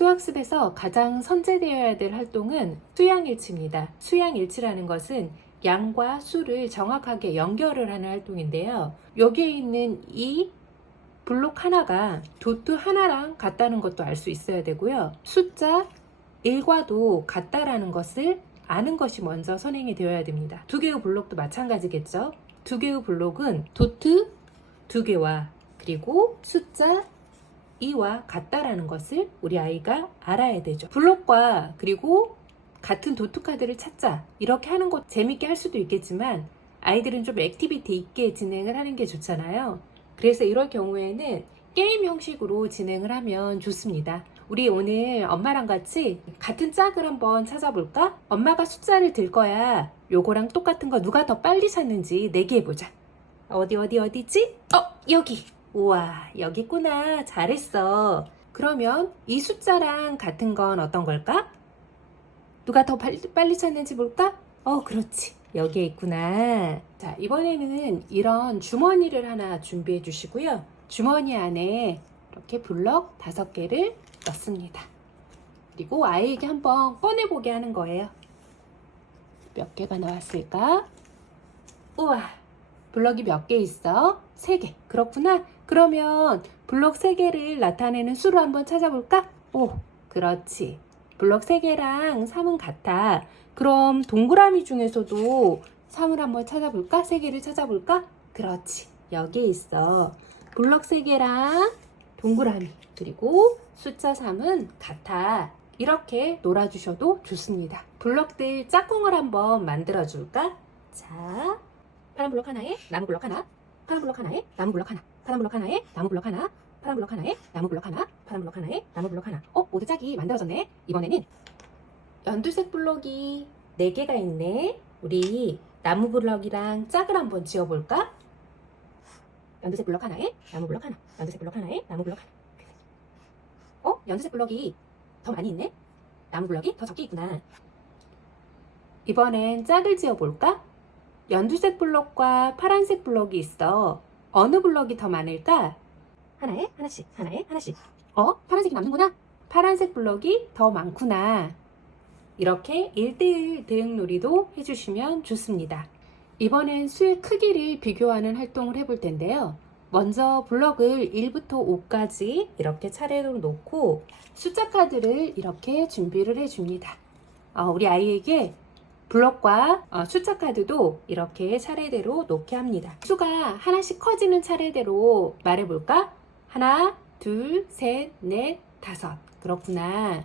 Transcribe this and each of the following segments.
수학습에서 가장 선제되어야 될 활동은 수양일치입니다. 수양일치라는 것은 양과 수를 정확하게 연결을 하는 활동인데요. 여기에 있는 이 블록 하나가 도트 하나랑 같다는 것도 알 수 있어야 되고요. 숫자 1과도 같다라는 것을 아는 것이 먼저 선행이 되어야 됩니다. 두 개의 블록도 마찬가지겠죠. 두 개의 블록은 도트 두 개와 그리고 숫자 2와 같다라는 것을 우리 아이가 알아야 되죠. 블록과 그리고 같은 도트 카드를 찾자 이렇게 하는 것 재밌게 할 수도 있겠지만 아이들은 좀 액티비티 있게 진행을 하는 게 좋잖아요. 그래서 이럴 경우에는 게임 형식으로 진행을 하면 좋습니다. 우리 오늘 엄마랑 같이 같은 짝을 한번 찾아볼까? 엄마가 숫자를 들 거야. 요거랑 똑같은 거 누가 더 빨리 찾는지 내기해보자. 어디 어디 어디지? 어 여기. 우와 여기 있구나. 잘했어. 그러면 이 숫자랑 같은 건 어떤 걸까? 누가 더 빨리, 빨리 찾는지 볼까? 어 그렇지. 여기에 있구나. 자 이번에는 이런 주머니를 하나 준비해 주시고요. 주머니 안에 이렇게 블럭 다섯 개를 넣습니다. 그리고 아이에게 한번 꺼내보게 하는 거예요. 몇 개가 나왔을까? 우와, 블럭이 몇 개 있어? 세 개. 그렇구나. 그러면 블럭 세 개를 나타내는 수로 한번 찾아볼까? 오, 그렇지. 블럭 세 개랑 3은 같아. 그럼 동그라미 중에서도 3을 한번 찾아볼까? 세 개를 찾아볼까? 그렇지. 여기에 있어. 블럭 세 개랑 동그라미 그리고 숫자 3은 같아. 이렇게 놀아주셔도 좋습니다. 블럭들 짝꿍을 한번 만들어 줄까? 자, 파란 블럭 하나에 나무 블럭 하나, 파란 블럭 하나에 나무 블럭 하나, 파란 블럭 하나에 나무 블럭 하나, 파란 블럭 하나에 나무 블럭 하나, 파란 블럭 하나에 나무 블럭 하나. 어, 모두 짝이 만들어졌네. 이번에는 연두색 블럭이 4개가 있네. 우리 나무 블럭이랑 짝을 한번 지어볼까? 연두색 블럭 하나에 나무 블럭 하나, 연두색 블럭 하나에 나무 블럭 하나. 어? 연두색 블럭이 더 많이 있네? 나무 블럭이 더 적게 있구나. 이번엔 짝을 지어볼까? 연두색 블럭과 파란색 블럭이 있어. 어느 블럭이 더 많을까? 하나에 하나씩, 하나에 하나씩. 어? 파란색이 남는구나? 파란색 블럭이 더 많구나. 이렇게 1대1 대응 놀이도 해주시면 좋습니다. 이번엔 수의 크기를 비교하는 활동을 해볼 텐데요. 먼저 블럭을 1부터 5까지 이렇게 차례로 놓고 숫자 카드를 이렇게 준비를 해줍니다. 어, 우리 아이에게 블럭과 어, 숫자 카드도 이렇게 차례대로 놓게 합니다. 수가 하나씩 커지는 차례대로 말해볼까? 하나, 둘, 셋, 넷, 다섯. 그렇구나.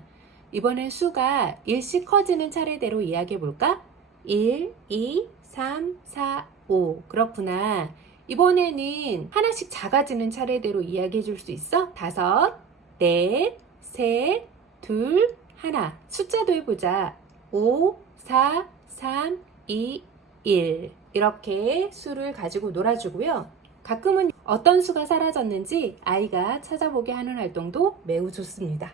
이번엔 수가 1씩 커지는 차례대로 이야기해볼까? 1, 2, 3, 4, 5. 그렇구나. 이번에는 하나씩 작아지는 차례대로 이야기해 줄 수 있어? 다섯, 넷, 셋, 둘, 하나. 숫자도 해보자. 5, 4, 3, 2, 1. 이렇게 수를 가지고 놀아주고요. 가끔은 어떤 수가 사라졌는지 아이가 찾아보게 하는 활동도 매우 좋습니다.